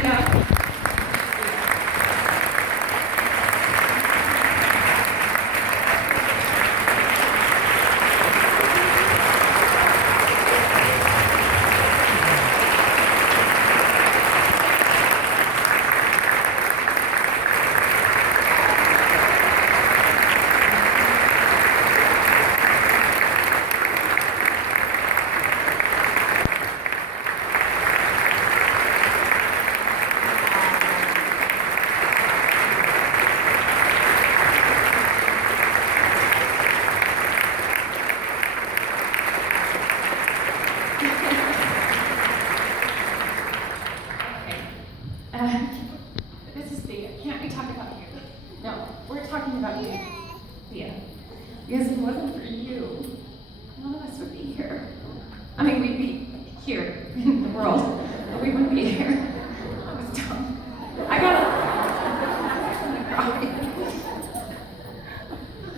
Yeah. Uh, this is Thea. Can't we talk about you? No, we're talking about you, Thea. Because if it wasn't for you, none of us would be here. I mean, we'd be here in the world, but we wouldn't be here. I was dumb. I gotta cry.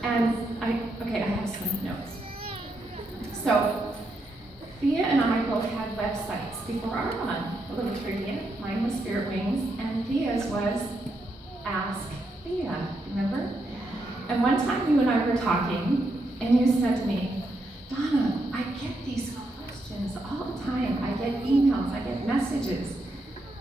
And I have some notes. So, Thea and I both had websites before our one. A little trivia. Mine was Spirit Wings, and Thea's was Ask Thea. Remember? And one time you and I were talking, and you said to me, Donna, I get these questions all the time. I get emails, I get messages,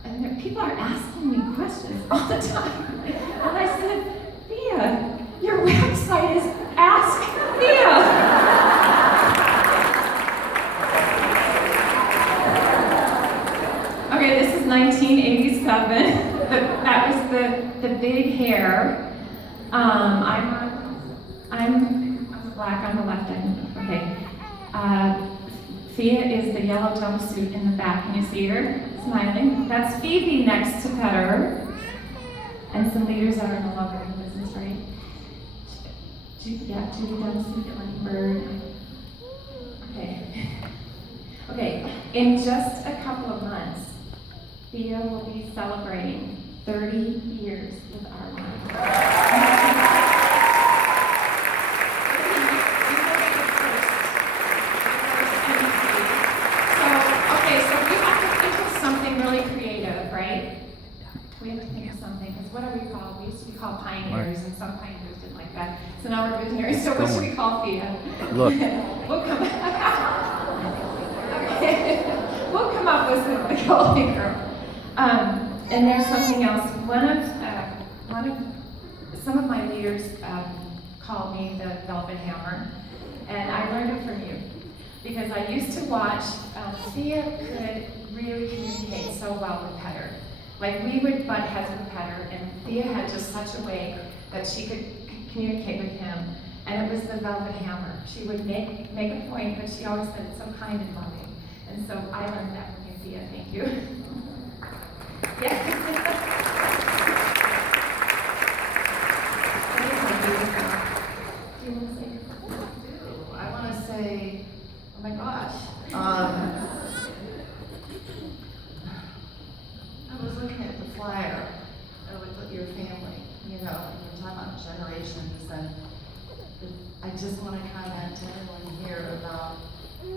and people are asking me questions all the time. And I said, Thea, your website is Ask Thea. Okay, this is 1987. That was the big hair. I'm black on the left end. Okay. Thea is the yellow jumpsuit in the back. Can you see her smiling? That's Phoebe next to Petter. And some leaders are no longer in business, right? Judy jumpsuit, Lenny Bird. Okay. Okay. In just a couple of months, Thea will be celebrating 30 years with our life. So we have to think of something really creative, right? We have to think of something, because what are we called? We used to be called pioneers, and some pioneers didn't like that. So now we're visionaries, so what should we call Thea? Look. We'll come up with something, holy girl. And there's something else. Some of my leaders called me the Velvet Hammer, and I learned it from you because I used to watch. Thea could really communicate so well with Petter. Like we would butt heads with Petter, and Thea had just such a way that she could communicate with him, and it was the Velvet Hammer. She would make a point, but she always said it so kind and loving. And so I learned that from you, Thea. Thank you. Yeah. Do you want to say? I want to say, oh my gosh. I was looking at the flyer with your family, you know, and you're talking about generations, and I just want to comment to everyone here about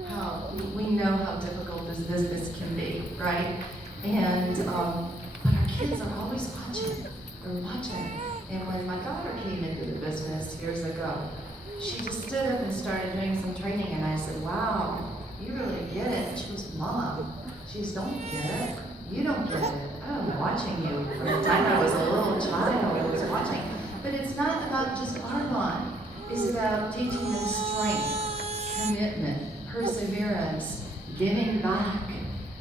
how we know how difficult this business can be, right? And but our kids are always watching. They're watching. And when my daughter came into the business years ago, she just stood up and started doing some training, and I said, "Wow, you really get it." And she was, "Mom," she goes, "Don't get it. You don't get it. I'm watching you from the time I was a little child. I was watching." But it's not about just Argonne. It's about teaching them strength, commitment, perseverance, giving back.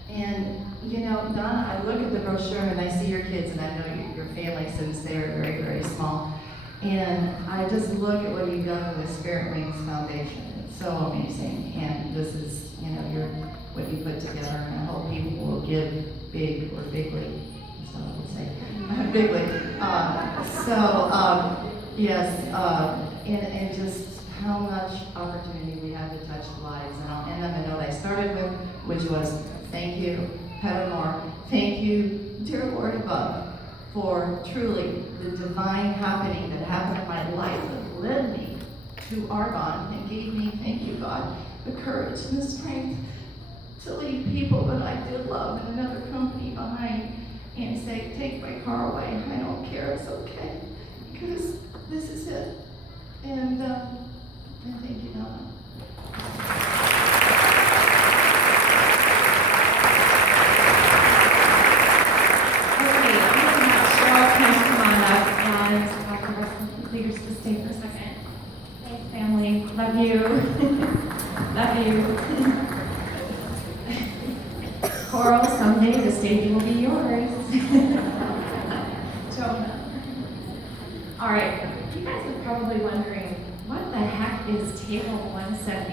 And you know, Donna, I look at the brochure and I see your kids, and I know your family since they were very, very small. And I just look at what you've done with Spirit Wings Foundation. It's so amazing. And this is, you know, what you put together. And I hope people will give big or bigly. So I would say bigly. Yes. And just how much opportunity we have to touch lives. And I'll end on the note I started with, which was thank you, Pettermore. Thank you, dear Lord above, for truly the divine happening that happened in my life that led me to Argonne and gave me, thank you, God, the courage and the strength to lead people that I did love in another company behind and say, take my car away. I don't care, it's okay. Because this is it. And thank you, Donna. Okay, I'm going to have Cheryl please come on up and have the rest of the leaders to stay for a second. Thanks, family. Love you. Love you. Coral, someday the stage will be yours. Jonah. All right, you guys are probably wondering, what the heck is table 178?